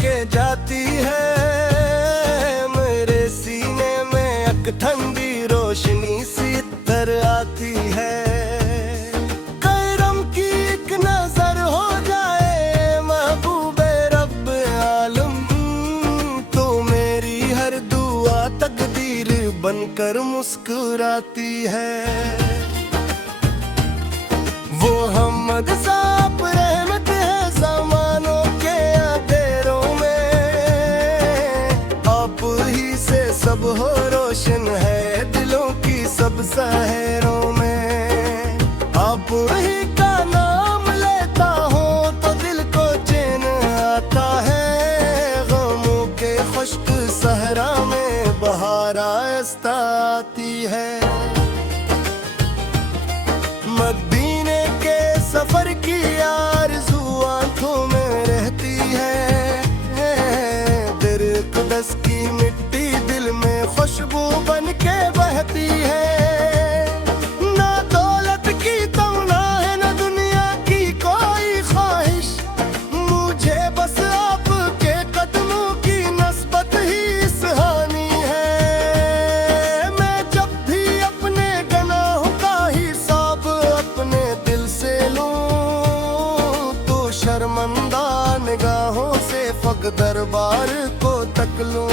के जाती है, मेरे सीने में एक ठंडी रोशनी सी इतर आती है। करम की एक नजर हो जाए महबूबे रब आलम, तो मेरी हर दुआ तकदीर बनकर मुस्कुराती है। वो हमद साफ रहमत है ज़मानों के अंधेरों में, आप ही से सब हो रोशन है दिलों की सब शहरों में। आप ही का नाम लेता हूँ तो दिल को चैन आता है, गमों के खुश्क सहरा में बहार आहिस्ता आती है। मदीने के सफर की आरज़ू आंखों में रहती है, दिल कुदस की मिट्टी दिल में खुशबू बन के बहती है। ना दौलत की तमन्ना है ना दुनिया की कोई ख्वाहिश, मुझे बस आपके कदमों की नस्बत ही सुहानी है। मैं जब भी अपने गुनाहों का हिसाब अपने दिल से लूं, तो शर्मंदा निगाहों से फक दरबार को तक लूं।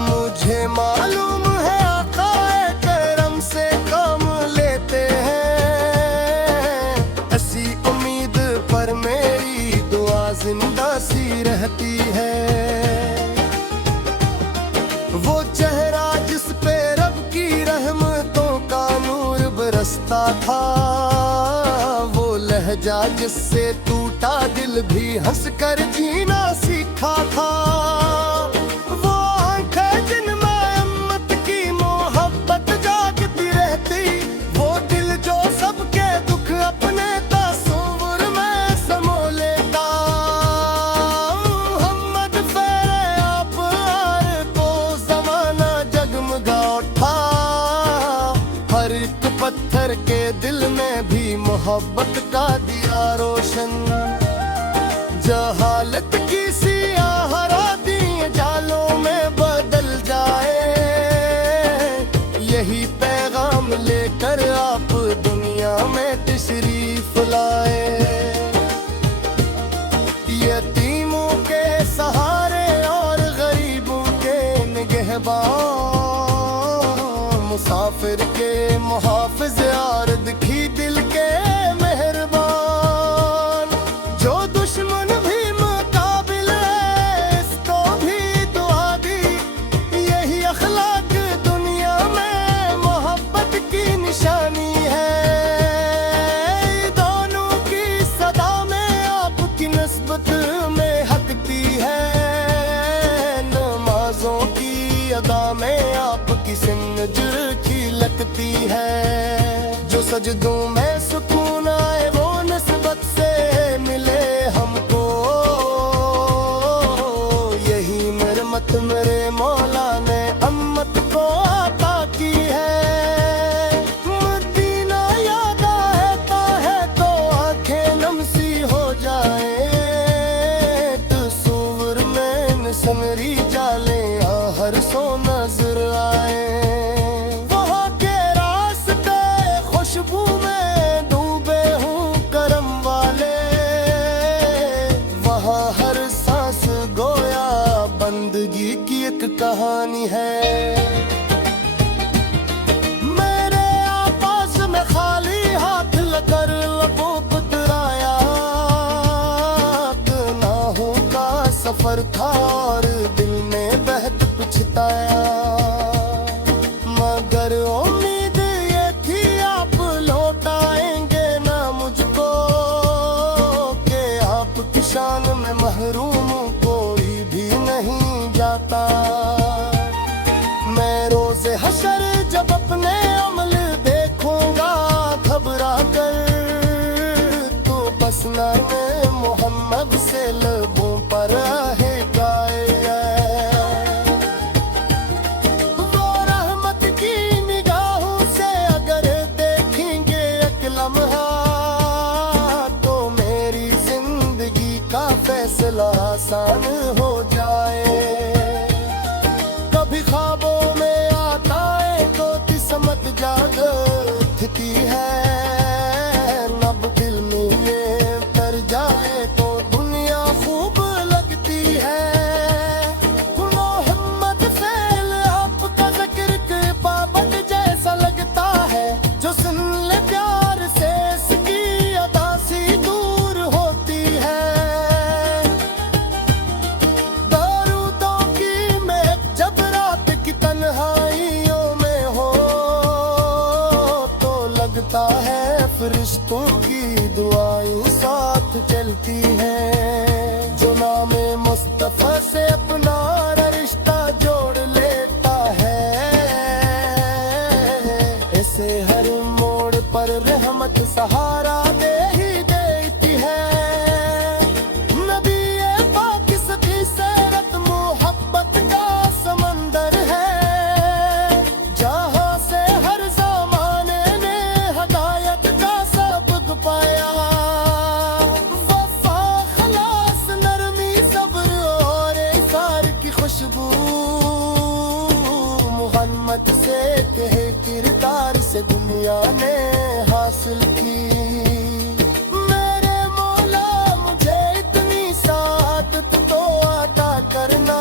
मुझे मालूम है आका करम से काम लेते हैं, ऐसी उम्मीद पर मेरी दुआ जिंदा सी रहती है। वो चेहरा जिस पे रब की रहमतों का नूर बरसता था, वो लहजा जिससे टूटा दिल भी हंसकर जीना सीखा था। वो आंखें जिनमें अम्मत की मोहब्बत जागती रहती, वो दिल जो सबके दुख अपने तस्वुर में समो लेता। मोहम्मद फेरे आप आर को जमाना जगमगा उठा, हर एक पत्थर के दिल में भी मोहब्बत का दिया रोशन। जहालत की सियाह रातें जालों में बदल जाए, यही पैगाम लेकर आप दुनिया में तशरीफ लाए। यतीमों के सहारे और गरीबों के निगहबान, मुसाफिर के मुहाफिज और दुखी दिल के मेहरबान। जो दुश्मन भी मुकाबिल है इसको भी दुआ दी, यही अखलाक दुनिया में मोहब्बत की निशानी है। दोनों की सदा में आपकी नस्बत में हकती है, नमाजों की अदा में आपकी सिंजर खिलकती है। जो सजदों में सुकून आए वो नस्बत से मिले हमको, यही मरमत मेरे मौला ने अम्मत को अता की है। मदीना याद आता है तो आंखें नम सी हो जाए, तस्वीर में नसमरी जाले हर सो नजर आए। वहाँ के रास्ते खुशबू में डूबे हूँ करम वाले, वहाँ हर सांस गोया बंदगी की एक कहानी है। मेरे आवाज में खाली हाथ लेकर लबों को दुराया, गुनाहों का सफर था और दिल में बहत पछताया। मगर उम्मीद ये थी आप लौटाएंगे ना मुझको, कि आपकी शान में महरूम कोई भी नहीं जाता। मैं रोज़े हशर जब अपने अमल देखूंगा घबरा कर, तो बस नाम मोहम्मद से लबों पर है गाए फैसला आसान हो जाए। कभी ख्वाबों में आता है तो किस्मत जागती है, नब दिल में ये कर जाए तो दुनिया खूब लगती है। खुलो हिम्मत फैल आपका जिक्र के बाबत जैसा लगता है, जो सुन ले प्यार से इसकी अदा सी दूर होती है। दारूदों की महक जब रात की तन्हाइयों में हो तो लगता है फरिश्तों की दुआएं साथ चलती हैं। जो नाम मुस्तफा से अपना रिश्ता जोड़ लेता है, ऐसे हर मोड़ पर रहमत सहारा दे ही देती है। नबी पाक की सीरत मोहब्बत का समंदर है, जहाँ से हर ज़माने ने हदायत का सबक पाया। वफा, खलास, नरमी, सब्र और इसार की खुशबू मोहम्मद से कहे किरदार से दुनिया ने हासिल की। मेरे मौला मुझे इतनी सादत तो अता करना,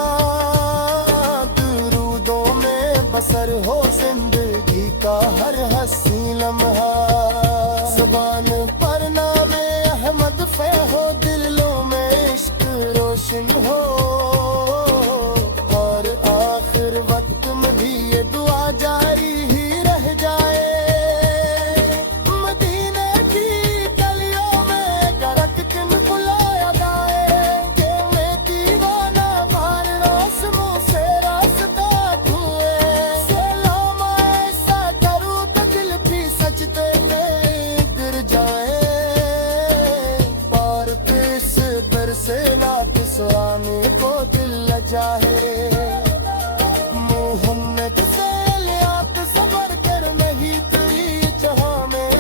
दुरूदों में बसर हो जिंदगी का हर हंसी लम्हा। ज़बान पर नामे अहमद फे हो, दिलों में इश्क रोशन हो, और आखिर वक्त में भी ये दुआ जारी ही रह जाए। मदीने की गलियों में गरक किन बुलाया जाए, कि मैं दीवाना बार रोस मुँह से रास्ता ढूंढे। सलाम ऐसा करूँ तो दिल भी सजदे में गिर जाए। पार पे इस दर से नातिस आने को दिल लजाए। मोहम्मद से लियात सबर कर नहीं तेरी जहाँ में,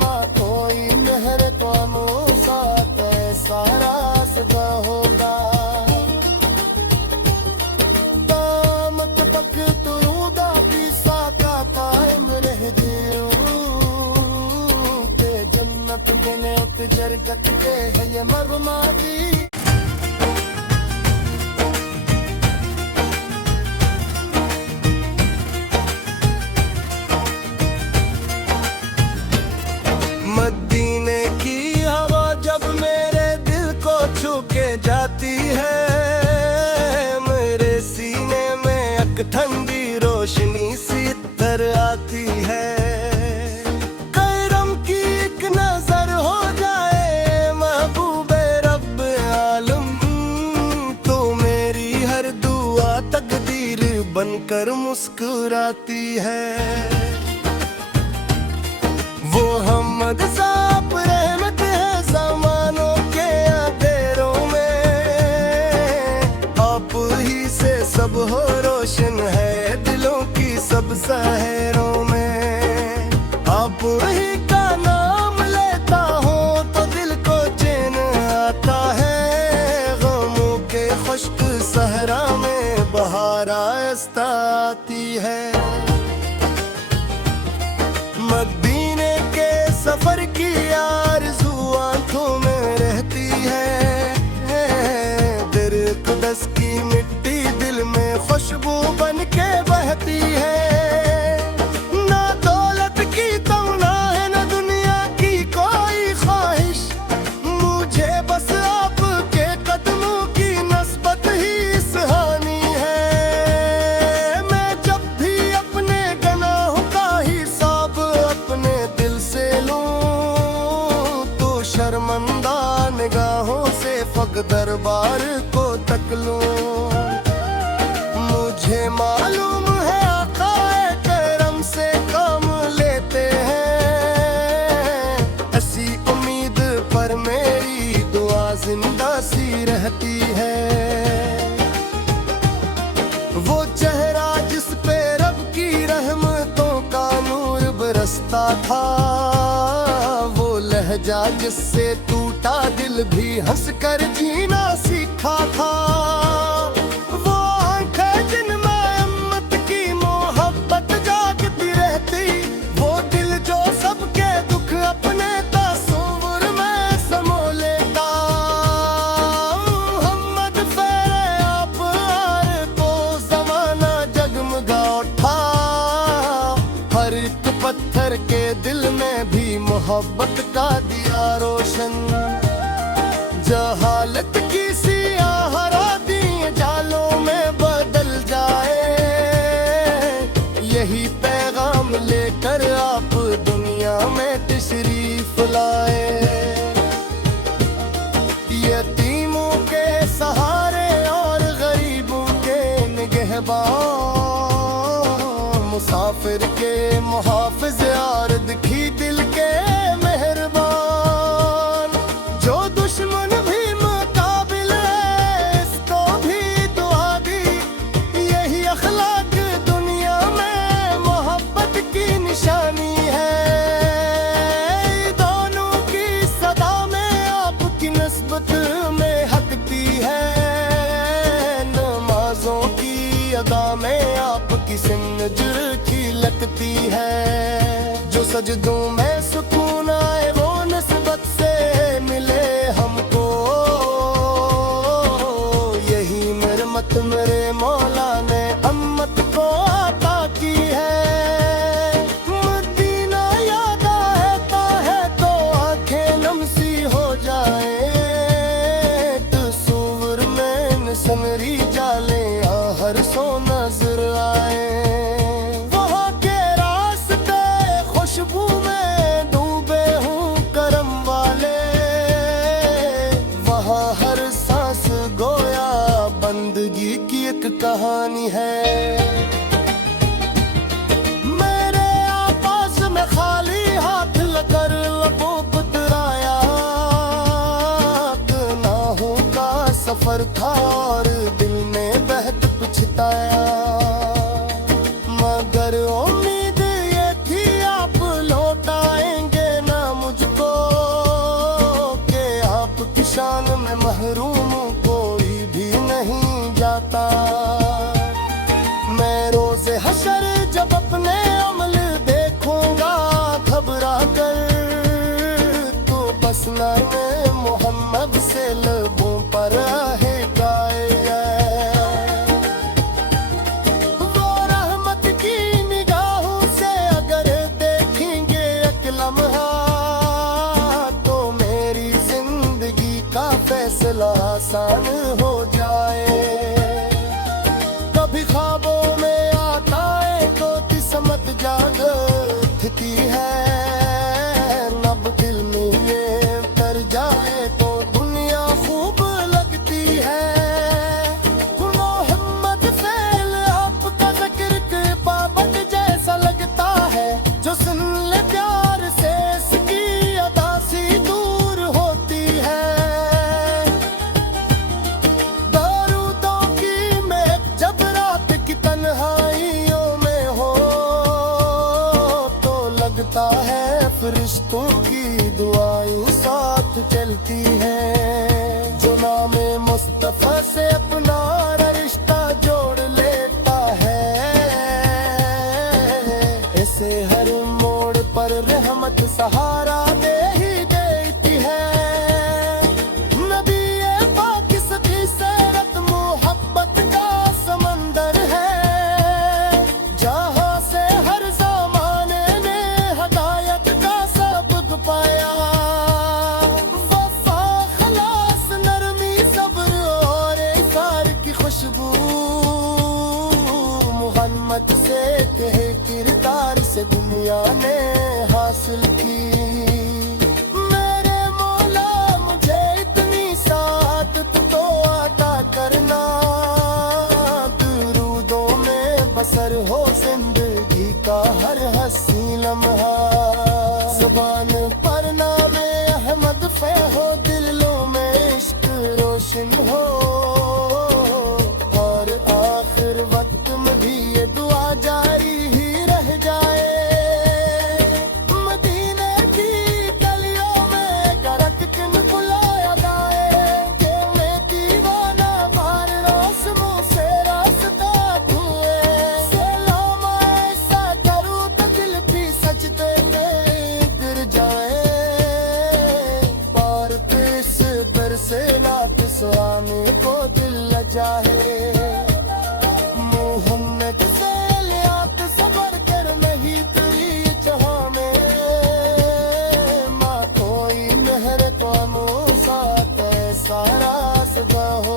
माँ कोई मेहर तो मूसा ऐसा रास्ता होगा। दामत पक तुरूदा पीसा का कायम रह दियूं, ते जन्नत मिले उत जरगत के है ये मरमादी। मदीने की हवा जब मेरे दिल को छू के जाती है, मेरे सीने में एक ठंडी रोशनी सी तर आती है। करम की एक नजर हो जाए महबूबे रब आलम, तो मेरी हर दुआ तकदीर बनकर मुस्कुराती है। वो हमद साफ रहमत है ज़मानों के अंधेरों में, आप ही से सब हो रोशन है दिलों की सब शहरों में। आप ही का नाम लेता हूँ तो दिल को चैन आता है, गमों के खुश्क सहरा में बहार आस्ता आती है। मदीने के सफर की आरज़ू आंखों में रहती है, दिल-ए-कुदस की मिट्टी दिल में खुशबू बन के बहती है। ना दौलत की तमन्ना है ना दुनिया की कोई ख्वाहिश, मुझे बस आपके कदमों की नस्बत ही सुहानी है। मैं जब भी अपने गुनाहों का हिसाब अपने दिल से लूं, तो शर्मंदा निगाहों से फक दरबार को तक लूं। मुझे मालूम है आकाए करम से काम लेते हैं, ऐसी उम्मीद पर मेरी दुआ जिंदा सी रहती है। वो चेहरा जिस पे रब की रहमतों का नूर बरसता था, वो लहजा लहजा जिससे टूटा दिल भी हंस कर जीना सीखा था। वो आंखें जिनमें अम्मत की मोहब्बत जागती रहती, वो दिल जो सबके दुख अपने तस्वीर में समो लेता। मोहम्मद फेरे आप आए तो जमाना जगमगा उठा, हर एक पत्थर के दिल में भी मोहब्बत का दिया रोशन। जहालत की सियाह रातें जालों में बदल जाए, यही पैगाम लेकर आप दुनिया में तशरीफ लाए। यतीमों के सहारे और गरीबों के निगहबान, मुसाफिर के मुहाफिज और दुखी दिल के मेहरबान। जो दुश्मन भी मुकाबिल है, इसको भी दुआ दी, यही अखलाक दुनिया में मोहब्बत की निशानी है। दोनों की सदा में आपकी नस्बत में हकती है, नमाजों की अदा में आपकी सिन्नजुर लगती है। जो सजदों में सुकून आए वो निस्बत से मिले हमको, यही मरमत मेरे मौला ने अम्मत को अता की है। मदीना याद आता है तो आंखें नम सी हो जाए, तस्वीर में नसमरी जाले हर सो नजर आए। खुशबू में डूबे हूँ करम वाले, वहाँ हर सांस गोया बंदगी की एक कहानी है। मेरे आवाज में खाली हाथ लकर लबों बदराया, गुनाहों का सफर था और दिल में बहत पछताया। मगर उम्मीद ये थी आप लौटाएंगे ना मुझको, कि आपकी शान में महरूम कोई भी नहीं जाता। मैं रोज़े हशर जब अपने अमल देखूंगा घबरा कर, तो बस नामे मोहम्मद से लबों पर है गाए। वो रहमत की निगाहों से अगर देखेंगे एक लम्हा, तो मेरी जिंदगी का फैसला आसान हो जाए। कभी ख्वाबों में आता है तो किस्मत जागती है, नब दिल में ये कर जाए तो दुनिया खूब लगती है। मोहम्मद फैल आपका जिक्र के पाबंद जैसा लगता है, जो सुन ले प्यार से इसकी अदा सी दूर होती है। दरूदों की महक जब रात की तन्हाइयों में हो, तो लगता है फरिश्तों की दुआएं साथ चलती हैं। जो नामे मुस्तफा से अपना रिश्ता जोड़ लेता है, इसे हर मोड़ पर रहमत सहारा दे ही देती है। नबी पाक सदी सीरत मोहब्बत का समंदर है, जहाँ से हर ज़माने ने हदायत का सबक पाया। वफा खलास नरमी सब्र और इसार की खुशबू, मोहम्मद से कह किरदार से दुनिया ने हासिल की। मेरे मौला मुझे इतनी सादत तो अता करना, दुरूदों में बसर हो जिंदगी का हर हंसी लम्हा। ज़बान पर नामे अहमद फे हो, दिलों में इश्क रोशन हो, और आखिर वक्त में भी ये दुआ जारी ही रह जाए। मदीने की गलियों में स्वामी को दिल लजाहे मोहम्मद से लियात सबर कर नहीं तुरी जहां में माँ कोई मेहर तो मूसा तैसा रास्ता हो